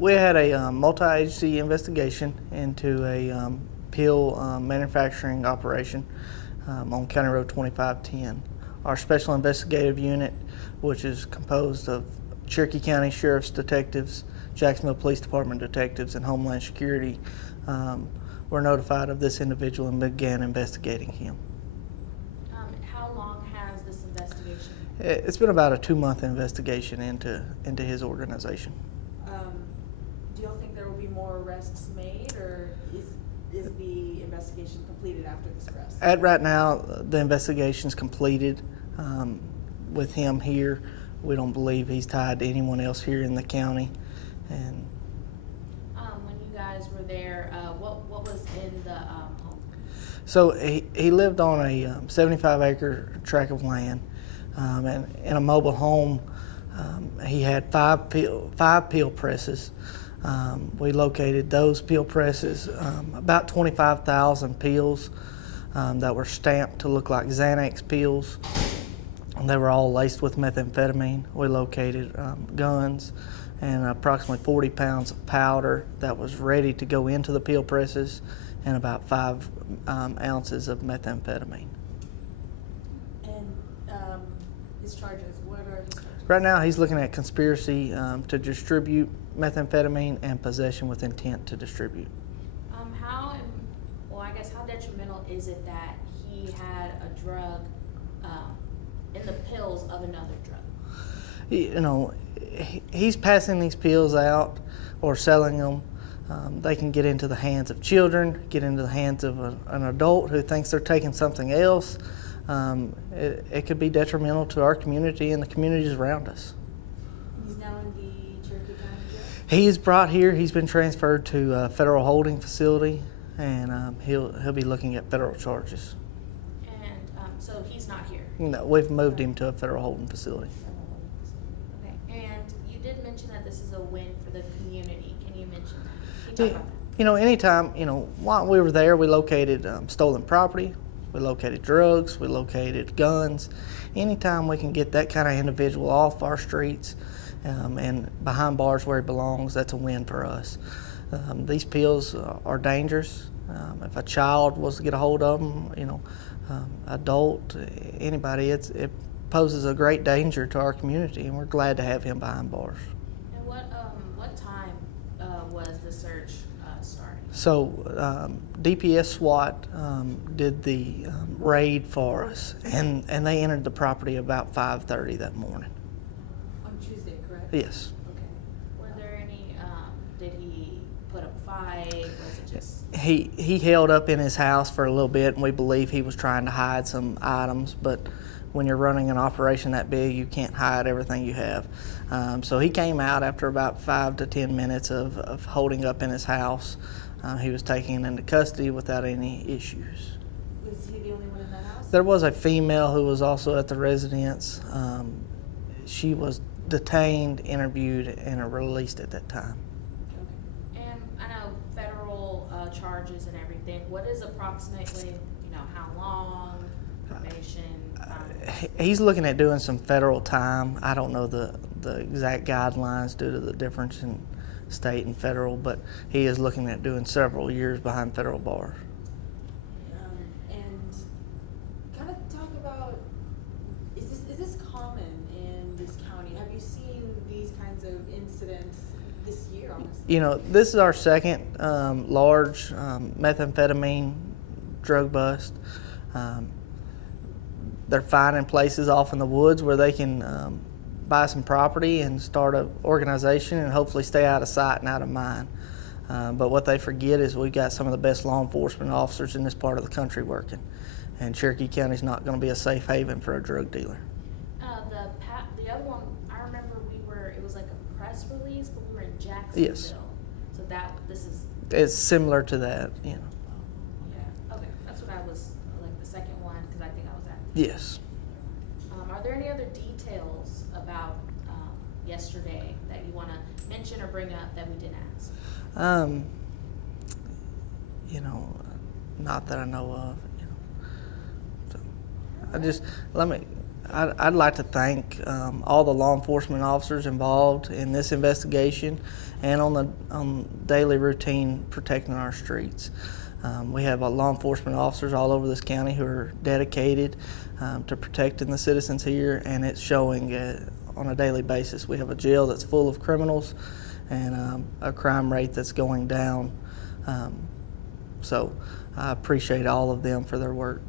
We had a multi-agency investigation into a pill manufacturing operation on County Road 2510. Our special investigative unit, which is composed of Cherokee County Sheriff's detectives, Jacksonville Police Department detectives, and Homeland Security, were notified of this individual and began investigating him. How long has this investigation? It's been about a 2-month investigation into his organization. Do y'all think there will be more arrests made, or is the investigation completed after this arrest? Right now, the investigation's completed with him here. We don't believe he's tied to anyone else here in the county. And when you guys were there, what was in the home? so he lived on a 75-acre tract of land, and in a mobile home. He had five peel presses. We located those peel presses, about 25,000 peels that were stamped to look like Xanax peels. And they were all laced with methamphetamine. We located guns and approximately 40 pounds of powder that was ready to go into the peel presses, and about 5 ounces of methamphetamine. And his charges, what are his charges? Right now, he's looking at conspiracy to distribute methamphetamine and possession with intent to distribute. How detrimental is it that he had a drug in the pills of another drug? He's passing these pills out or selling them. They can get into the hands of children, get into the hands of an adult who thinks they're taking something else. It could be detrimental to our community and the communities around us. He's now in the Cherokee County Jail? He's brought here. He's been transferred to a federal holding facility, and he'll be looking at federal charges. And so he's not here? No, we've moved him to a federal holding facility. Okay, and you did mention that this is a win for the community. Can you mention that? Can you talk about that? Anytime, while we were there, we located stolen property, we located drugs, we located guns. Anytime we can get that kind of individual off our streets and behind bars where he belongs, that's a win for us. These pills are dangerous. If a child was to get a hold of them, adult, anybody, it poses a great danger to our community, and we're glad to have him behind bars. And what time was the search starting? So DPS SWAT did the raid for us, and they entered the property about 5:30 that morning. On Tuesday, correct? Yes. Okay. Were there any, did he put up a fight? Was it just... He held up in his house for a little bit, and we believe he was trying to hide some items, but when you're running an operation that big, you can't hide everything you have. So he came out after about 5 to 10 minutes of holding up in his house. He was taken into custody without any issues. Was he the only one in that house? There was a female who was also at the residence. She was detained, interviewed, and released at that time. Okay. And I know federal charges and everything. What is approximately, how long, probation? He's looking at doing some federal time. I don't know the exact guidelines due to the difference in state and federal, but he is looking at doing several years behind federal bars. And kind of talk about, is this common in this county? Have you seen these kinds of incidents this year, honestly? This is our second large methamphetamine drug bust. They're finding places off in the woods where they can buy some property and start an organization and hopefully stay out of sight and out of mind. But what they forget is we've got some of the best law enforcement officers in this part of the country working, and Cherokee County is not going to be a safe haven for a drug dealer. The other one, I remember it was like a press release, but we were in Jacksonville. Yes. So this is... It's similar to that, Yeah, okay, that's what I was, like the second one, because I think I was at. Yes. Are there any other details about yesterday that you want to mention or bring up that we didn't ask? Not that I know of. So I'd like to thank all the law enforcement officers involved in this investigation and on daily routine protecting our streets. We have law enforcement officers all over this county who are dedicated to protecting the citizens here, and it's showing on a daily basis. We have a jail that's full of criminals and a crime rate that's going down. So I appreciate all of them for their work.